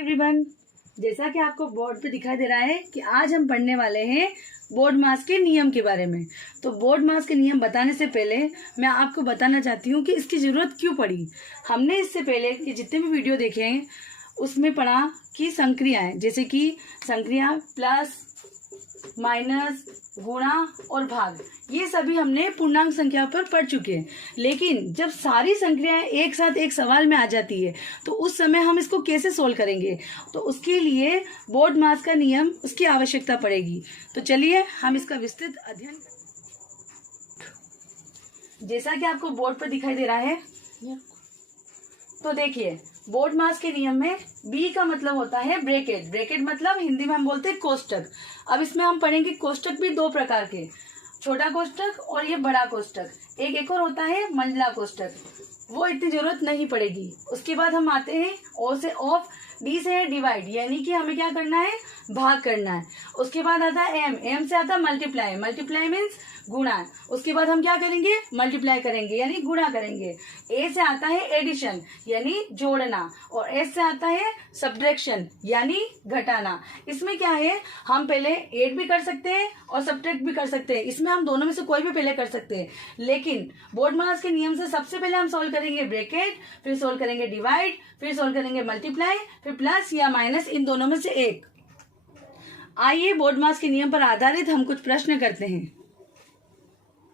Everyone, जैसा कि आपको बोर्ड पे दिखाई दे रहा है कि आज हम पढ़ने वाले हैं बोर्ड मास के नियम के बारे में। तो बोर्ड मास के नियम बताने से पहले मैं आपको बताना चाहती हूँ कि इसकी ज़रूरत क्यों पड़ी। हमने इससे पहले कि जितने भी वीडियो देखे हैं उसमें पढ़ा कि संक्रियाएं, जैसे कि संक्रिया प्लस, माइनस, गुणा और भाग, ये सभी हमने पूर्णांक संख्या पर पढ़ चुके हैं। लेकिन जब सारी संख्याएं एक साथ एक सवाल में आ जाती है तो उस समय हम इसको कैसे सोल्व करेंगे, तो उसके लिए बोर्ड मास का नियम उसकी आवश्यकता पड़ेगी। तो चलिए हम इसका विस्तृत अध्ययन। जैसा कि आपको बोर्ड पर दिखाई दे रहा है, तो देखिए बोर्ड मास के नियम में बी का मतलब होता है ब्रैकेट। ब्रैकेट मतलब हिंदी में हम बोलते हैं कोष्टक। अब इसमें हम पढ़ेंगे कोष्टक भी दो प्रकार के, छोटा कोष्टक और ये बड़ा कोष्टक। एक और होता है मंडला कोष्टक, वो इतनी जरूरत नहीं पड़ेगी। उसके बाद हम आते हैं ओ से ऑफ, डी से है डिवाइड, यानी कि हमें क्या करना है, भाग करना है। उसके बाद आता है एम, एम से आता है मल्टीप्लाई, मल्टीप्लाई मीन्स गुणा। उसके बाद हम क्या करेंगे, मल्टीप्लाई करेंगे यानी गुणा करेंगे। ए से आता है एडिशन यानी जोड़ना, और एस से आता है सब्ट्रैक्शन यानी घटाना। इसमें क्या है, हम पहले ऐड भी कर सकते हैं और सब्ट्रैक्ट भी कर सकते हैं। इसमें हम दोनों में से कोई भी पहले कर सकते हैं, लेकिन बोर्ड मास के नियम से सबसे पहले हम सोल्व करेंगे ब्रैकेट, फिर सोल्व करेंगे डिवाइड, फिर सोल्व करेंगे मल्टीप्लाई, फिर प्लस या माइनस, इन दोनों में से एक। आइए बोर्ड मास के नियम पर आधारित हम कुछ प्रश्न करते हैं।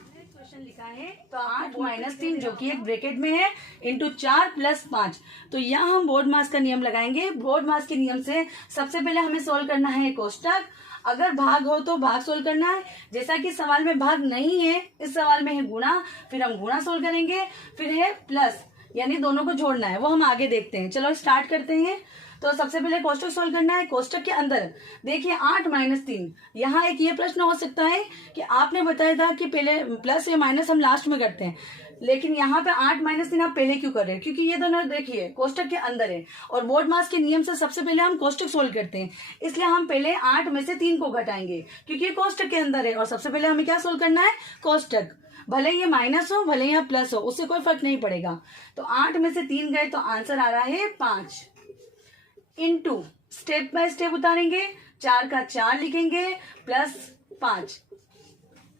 क्वेश्चन लिखा है तो 8 माइनस 3 जो कि एक ब्रैकेट में है इंटू 4 प्लस 5। तो यहाँ हम बोर्ड मास का नियम लगाएंगे। बोर्ड मास के नियम से सबसे पहले हमें सोल्व करना है कोष्टक, अगर भाग हो तो भाग सोल्व करना है। जैसा कि सवाल में भाग नहीं है, इस सवाल में है गुणा, फिर हम गुणा सोल्व करेंगे। फिर है प्लस यानी दोनों को जोड़ना है, वो हम आगे देखते हैं। चलो स्टार्ट करते हैं। तो सबसे पहले कोष्टक सोल्व करना है। कोष्टक के अंदर देखिए 8 माइनस 3। यहाँ एक ये प्रश्न हो सकता है कि आपने बताया था कि पहले प्लस या माइनस हम लास्ट में करते हैं, लेकिन यहाँ पे 8 माइनस 3 आप पहले क्यों कर रहे हैं, क्योंकि ये दोनों देखिए कोष्टक के अंदर है और बोर्ड मास के नियम से सबसे पहले हम कोष्टक सोल्व करते हैं। इसलिए हम पहले 8 में से 3 को घटाएंगे क्योंकि कोष्टक के अंदर है और सबसे पहले हमें क्या सोल्व करना है, कोष्टक। भले ये माइनस हो भले यहाँ प्लस हो, उससे कोई फर्क नहीं पड़ेगा। तो 8 में से 3 गए तो आंसर आ रहा है 5। इनटू स्टेप बाय स्टेप उतारेंगे, 4 का 4 लिखेंगे प्लस 5।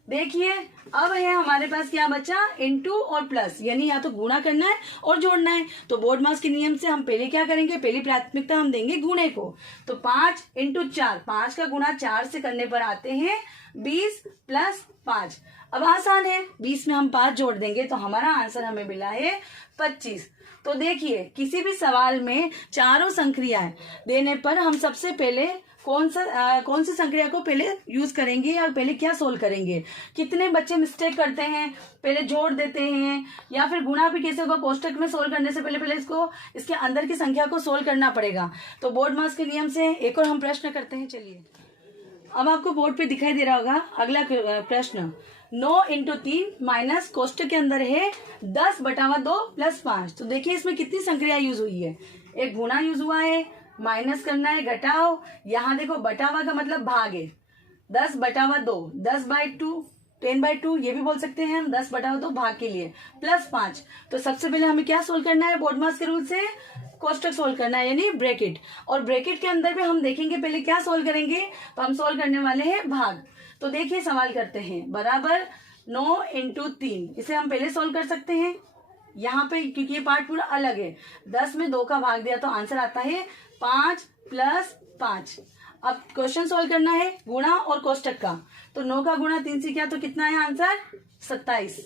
देखिए अब है हमारे पास क्या बचा, इनटू और प्लस, यानी या तो गुणा करना है और जोड़ना है। तो बोर्ड मास के नियम से हम पहले क्या करेंगे, पहली प्राथमिकता हम देंगे गुणे को। तो 5 इंटू 4, 5 का गुणा 4 से करने पर आते हैं 20 प्लस 5। अब आसान है, 20 में हम 5 जोड़ देंगे तो हमारा आंसर हमें मिला है 25। तो देखिए किसी भी सवाल में चारों संक्रियाएं देने पर हम सबसे पहले कौन सी संक्रिया को पहले यूज करेंगे या पहले क्या सोल्व करेंगे। कितने बच्चे मिस्टेक करते हैं, पहले जोड़ देते हैं या फिर गुणा भी कैसे होगा, कोष्टक में सोल्व करने से पहले इसको इसके अंदर की संख्या को सोल्व करना पड़ेगा। तो बोर्ड मास के नियम से एक और हम प्रश्न करते हैं। चलिए अब आपको बोर्ड पे दिखाई दे रहा होगा अगला प्रश्न, 9 इंटू 3 माइनस कोष्टक के अंदर है 10/2 प्लस 5। तो देखिए इसमें कितनी संक्रिया यूज हुई है, एक गुणा यूज हुआ है, माइनस करना है, घटाओ, यहाँ देखो बटावा का मतलब भाग है, 10/2, 10/2, 10/2 ये भी बोल सकते हैं हम, 10/2 भाग के लिए, प्लस 5। तो सबसे पहले हमें क्या सोल्व करना है, बोर्ड मास के रूल से कोष्टक सोल्व करना है यानी ब्रैकेट। और ब्रैकेट के अंदर भी हम देखेंगे पहले क्या सोल्व करेंगे, तो हम सोल्व करने वाले हैं भाग। तो देखिए सवाल करते हैं, बराबर 9 इंटू 3, इसे हम पहले सोल्व कर सकते हैं यहाँ पे क्योंकि ये पार्ट पूरा अलग है। 10 में 2 का भाग दिया तो आंसर आता है 5 प्लस 5। अब क्वेश्चन सोल्व करना है गुणा और कोष्टक का, तो 9 का गुणा 3 से किया तो कितना है आंसर, 27।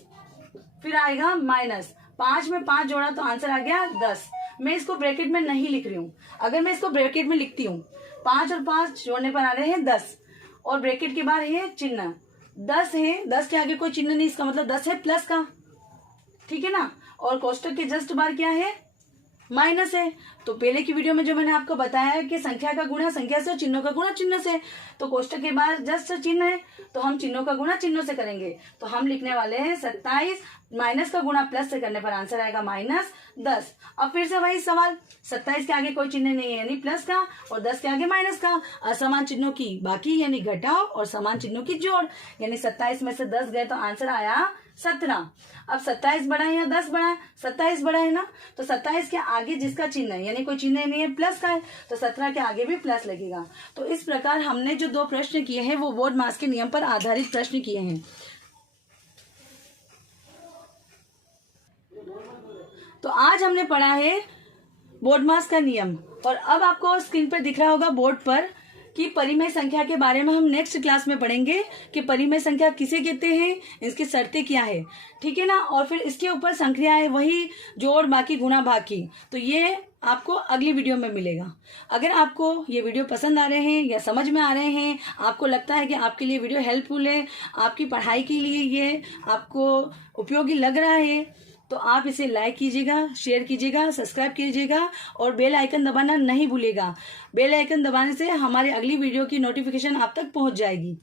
फिर आएगा माइनस, 5 में 5 जोड़ा तो आंसर आ गया 10। मैं इसको ब्रैकेट में नहीं लिख रही हूँ, अगर मैं इसको ब्रैकेट में लिखती हूँ 5 और 5 जोड़ने पर आ रहे हैं 10, और ब्रैकेट के बाहर है चिन्ह 10 है, 10 के आगे कोई चिन्ह नहीं, इसका मतलब 10 है प्लस का, ठीक है ना। और कोष्टक के जस्ट बाहर क्या है, माइनस है। तो पहले की वीडियो में जो मैंने आपको बताया कि संख्या का गुणा संख्या से, चिन्हों का गुणा चिन्ह से, तो कोष्टक के बाद जस्ट चिन्ह है तो हम चिन्हों का गुणा चिन्हों से करेंगे। तो हम लिखने वाले हैं 27 माइनस का गुणा प्लस से करने पर आंसर आएगा -10। अब फिर से वही सवाल, 27 के आगे कोई चिन्ह नहीं है यानी प्लस का, और 10 के आगे माइनस का, असमान चिन्हों की बाकी यानी घटाओ और समान चिन्हों की जोड़, यानी 27 में से 10 गए तो आंसर आया 17। अब 27 बड़ा है या 10 बड़ा है? 27 बड़ा है ना, तो 27 के आगे जिसका चिन्ह है यानी कोई चिन्ह नहीं है, प्लस का है, तो 17 के आगे भी प्लस लगेगा। तो इस प्रकार हमने जो 2 प्रश्न किए हैं वो बोर्ड-मास के नियम पर आधारित प्रश्न किए हैं। तो आज हमने पढ़ा है बोर्ड-मास का नियम, और अब आपको स्क्रीन पर दिख रहा होगा बोर्ड पर कि परिमेय संख्या के बारे में हम नेक्स्ट क्लास में पढ़ेंगे कि परिमेय संख्या किसे कहते हैं, इसकी शर्तें क्या है, ठीक है ना। और फिर इसके ऊपर संक्रियाएं, वही जोड़ बाकी गुणा बाकी, तो ये आपको अगली वीडियो में मिलेगा। अगर आपको ये वीडियो पसंद आ रहे हैं या समझ में आ रहे हैं, आपको लगता है कि आपके लिए वीडियो हेल्पफुल है, आपकी पढ़ाई के लिए ये आपको उपयोगी लग रहा है, तो आप इसे लाइक कीजिएगा, शेयर कीजिएगा, सब्सक्राइब कीजिएगा और बेल आइकन दबाना नहीं भूलिएगा। बेल आइकन दबाने से हमारे अगली वीडियो की नोटिफिकेशन आप तक पहुंच जाएगी।